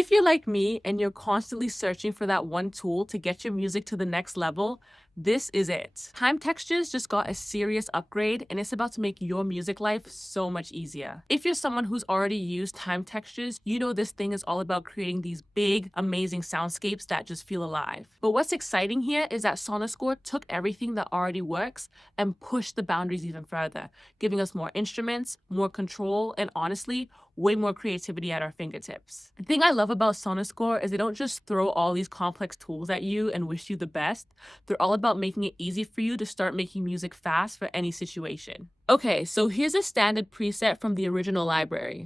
If you're like me and you're constantly searching for that one tool to get your music to the next level, this is it. Time Textures just got a serious upgrade and it's about to make your music life so much easier. If you're someone who's already used Time Textures, you know this thing is all about creating these big, amazing soundscapes that just feel alive. But what's exciting here is that Sonoscore took everything that already works and pushed the boundaries even further, giving us more instruments, more control, and honestly, way more creativity at our fingertips. The thing I love about Sonoscore is they don't just throw all these complex tools at you and wish you the best. They're all about making it easy for you to start making music fast for any situation. Okay, so here's a standard preset from the original library.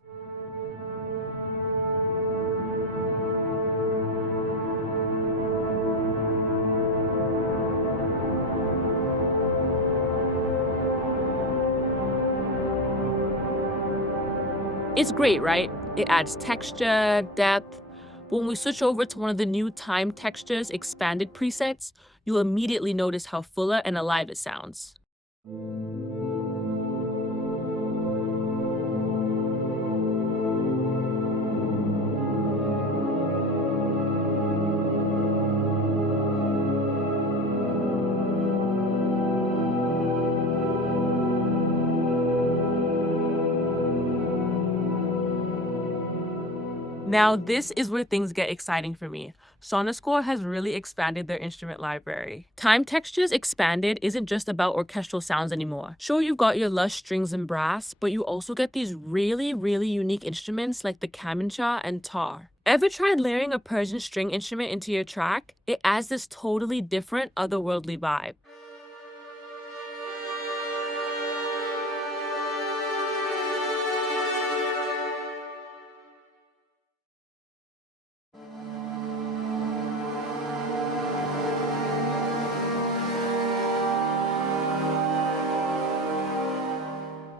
It's great, right? It adds texture, depth. But when we switch over to one of the new Time Textures expanded presets, you'll immediately notice how fuller and alive it sounds. Now, this is where things get exciting for me. Sonoscore has really expanded their instrument library. Time Textures Expanded isn't just about orchestral sounds anymore. Sure, you've got your lush strings and brass, but you also get these really unique instruments like the kamancha and tar. Ever tried layering a Persian string instrument into your track? It adds this totally different, otherworldly vibe.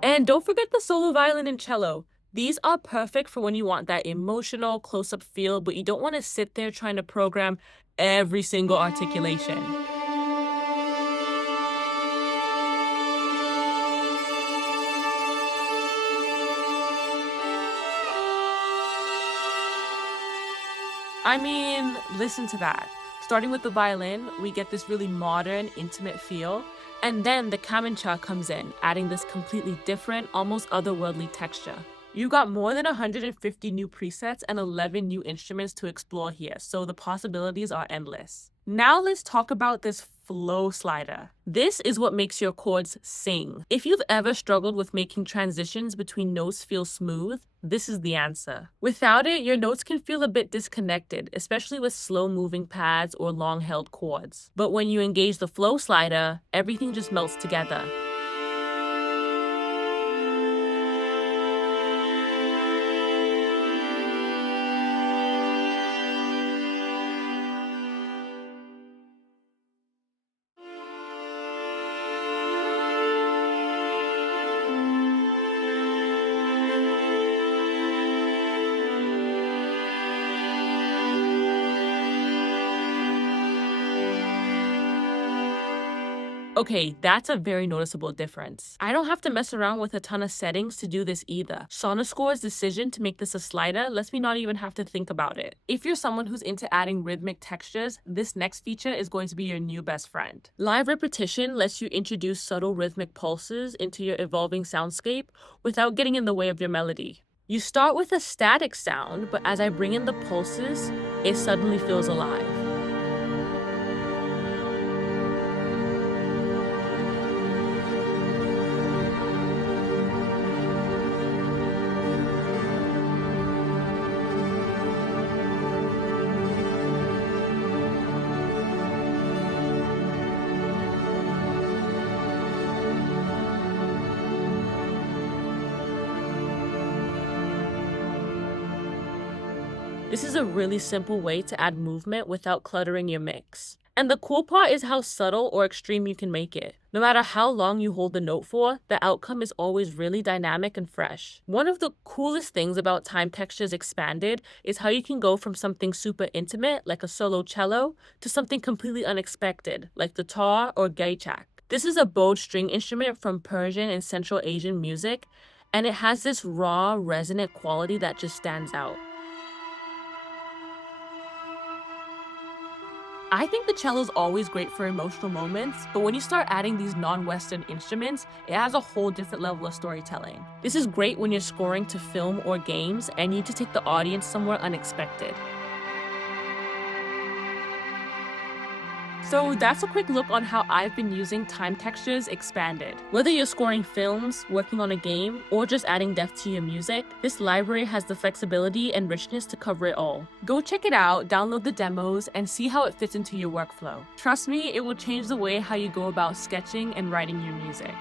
And don't forget the solo violin and cello. These are perfect for when you want that emotional, close-up feel, but you don't want to sit there trying to program every single articulation. I mean, listen to that. Starting with the violin, we get this really modern, intimate feel, and then the kamancha comes in, adding this completely different, almost otherworldly texture. You got more than 150 new presets and 11 new instruments to explore here, so the possibilities are endless. Now let's talk about this flow slider. This is what makes your chords sing. If you've ever struggled with making transitions between notes feel smooth, this is the answer. Without it, your notes can feel a bit disconnected, especially with slow-moving pads or long-held chords. But when you engage the flow slider, everything just melts together. Okay, that's a very noticeable difference. I don't have to mess around with a ton of settings to do this either. Sonoscore's decision to make this a slider lets me not even have to think about it. If you're someone who's into adding rhythmic textures, this next feature is going to be your new best friend. Live repetition lets you introduce subtle rhythmic pulses into your evolving soundscape without getting in the way of your melody. You start with a static sound, but as I bring in the pulses, it suddenly feels alive. This is a really simple way to add movement without cluttering your mix. And the cool part is how subtle or extreme you can make it. No matter how long you hold the note for, the outcome is always really dynamic and fresh. One of the coolest things about Time Textures Expanded is how you can go from something super intimate, like a solo cello, to something completely unexpected, like the tar or gaichak. This is a bowed string instrument from Persian and Central Asian music, and it has this raw, resonant quality that just stands out. I think the cello is always great for emotional moments, but when you start adding these non-Western instruments, it has a whole different level of storytelling. This is great when you're scoring to film or games and you need to take the audience somewhere unexpected. So that's a quick look on how I've been using time textures expanded. Whether you're scoring films, working on a game, or just adding depth to your music, this library has the flexibility and richness to cover it all. Go check it out, download the demos, and see how it fits into your workflow. Trust me, it will change the way how you go about sketching and writing your music.